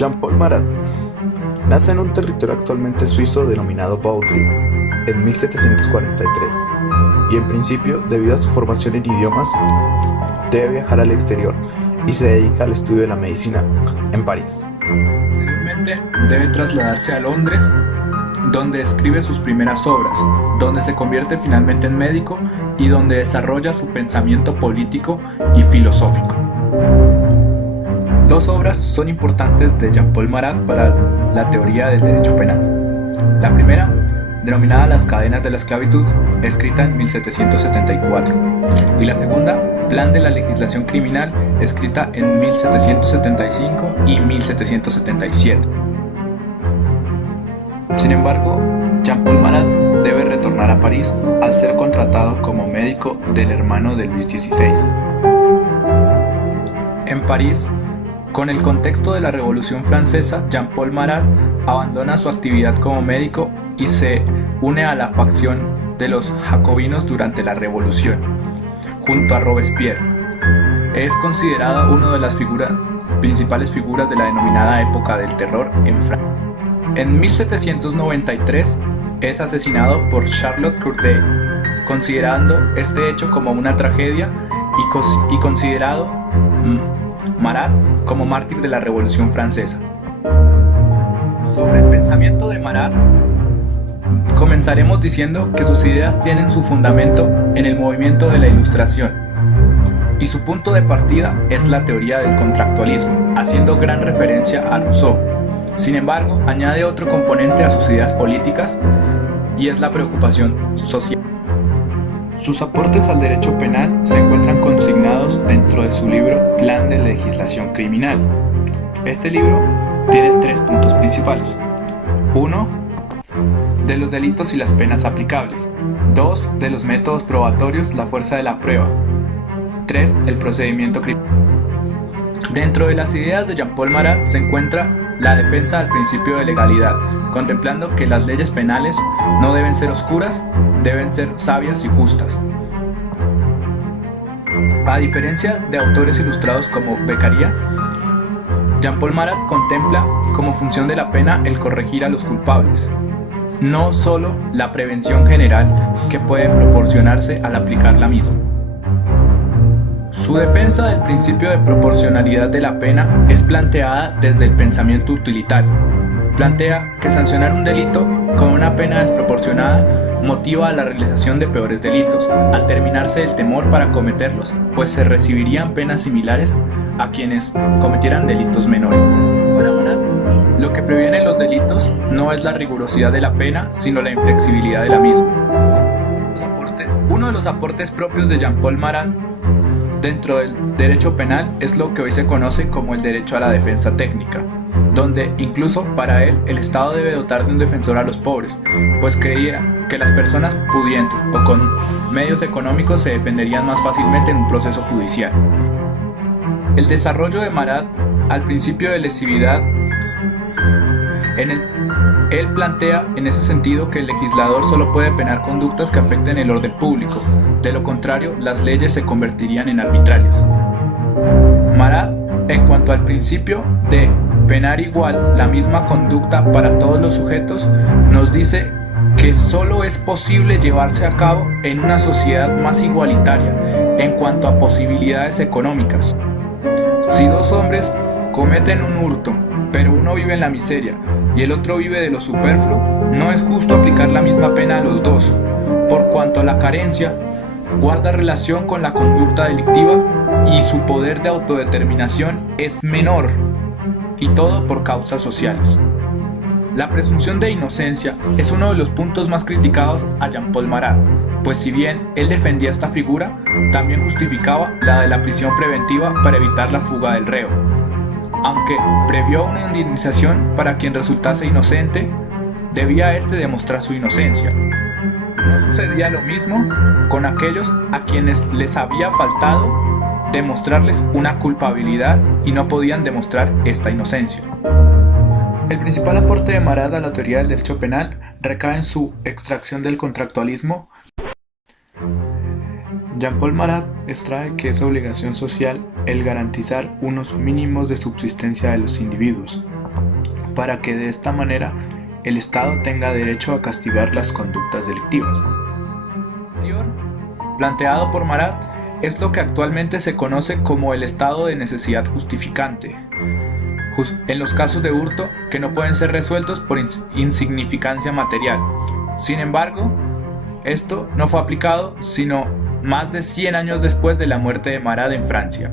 Jean-Paul Marat nace en un territorio actualmente suizo denominado Vaudreuil en 1743 y en principio, debido a su formación en idiomas, debe viajar al exterior y se dedica al estudio de la medicina en París. Posteriormente debe trasladarse a Londres, donde escribe sus primeras obras, donde se convierte finalmente en médico y donde desarrolla su pensamiento político y filosófico. Dos obras son importantes de Jean-Paul Marat para la teoría del derecho penal. La primera, denominada Las cadenas de la esclavitud, escrita en 1774, y la segunda, Plan de la legislación criminal, escrita en 1775 y 1777. Sin embargo, Jean-Paul Marat debe retornar a París al ser contratado como médico del hermano de Luis XVI. En París, con el contexto de la Revolución Francesa, Jean-Paul Marat abandona su actividad como médico y se une a la facción de los jacobinos durante la Revolución, junto a Robespierre. Es considerado una de las principales figuras de la denominada época del terror en Francia. En 1793 es asesinado por Charlotte Corday, considerando este hecho como una tragedia y considerado Marat como mártir de la Revolución Francesa. Sobre el pensamiento de Marat, comenzaremos diciendo que sus ideas tienen su fundamento en el movimiento de la Ilustración y su punto de partida es la teoría del contractualismo, haciendo gran referencia a Rousseau. Sin embargo, añade otro componente a sus ideas políticas y es la preocupación social. Sus aportes al derecho penal se encuentran consignados dentro de su libro Plan de legislación criminal. Este libro tiene tres puntos principales. 1. De los delitos y las penas aplicables. 2. De los métodos probatorios, la fuerza de la prueba. 3. El procedimiento criminal. Dentro de las ideas de Jean-Paul Marat se encuentra la defensa del principio de legalidad, contemplando que las leyes penales no deben ser oscuras, deben ser sabias y justas. A diferencia de autores ilustrados como Beccaria, Jean-Paul Marat contempla como función de la pena el corregir a los culpables, no solo la prevención general que puede proporcionarse al aplicar la misma. Su defensa del principio de proporcionalidad de la pena es planteada desde el pensamiento utilitario. Plantea que sancionar un delito con una pena desproporcionada motiva a la realización de peores delitos, al terminarse el temor para cometerlos, pues se recibirían penas similares a quienes cometieran delitos menores. Para Marat, lo que previene los delitos no es la rigurosidad de la pena, sino la inflexibilidad de la misma. Uno de los aportes propios de Jean-Paul Marat dentro del derecho penal es lo que hoy se conoce como el derecho a la defensa técnica, donde incluso para él el Estado debe dotar de un defensor a los pobres, pues creía que las personas pudientes o con medios económicos se defenderían más fácilmente en un proceso judicial. El desarrollo de Marat al principio de lesividad, él plantea en ese sentido que el legislador solo puede penar conductas que afecten el orden público, de lo contrario las leyes se convertirían en arbitrarias. Marat, en cuanto al principio de penar igual la misma conducta para todos los sujetos, nos dice que solo es posible llevarse a cabo en una sociedad más igualitaria en cuanto a posibilidades económicas. Si dos hombres cometen un hurto, pero uno vive en la miseria y el otro vive de lo superfluo, no es justo aplicar la misma pena a los dos, por cuanto la carencia guarda relación con la conducta delictiva y su poder de autodeterminación es menor, y todo por causas sociales. La presunción de inocencia es uno de los puntos más criticados a Jean-Paul Marat, pues si bien él defendía esta figura, también justificaba la de la prisión preventiva para evitar la fuga del reo, aunque previó una indemnización para quien resultase inocente, debía éste demostrar su inocencia. No sucedía lo mismo con aquellos a quienes les había faltado demostrarles una culpabilidad y no podían demostrar esta inocencia. El principal aporte de Marat a la teoría del derecho penal recae en su extracción del contractualismo. Jean-Paul Marat extrae que es obligación social el garantizar unos mínimos de subsistencia de los individuos, para que de esta manera el Estado tenga derecho a castigar las conductas delictivas. Planteado por Marat es lo que actualmente se conoce como el estado de necesidad justificante, en los casos de hurto que no pueden ser resueltos por insignificancia material. Sin embargo, esto no fue aplicado sino más de 100 años después de la muerte de Marat en Francia.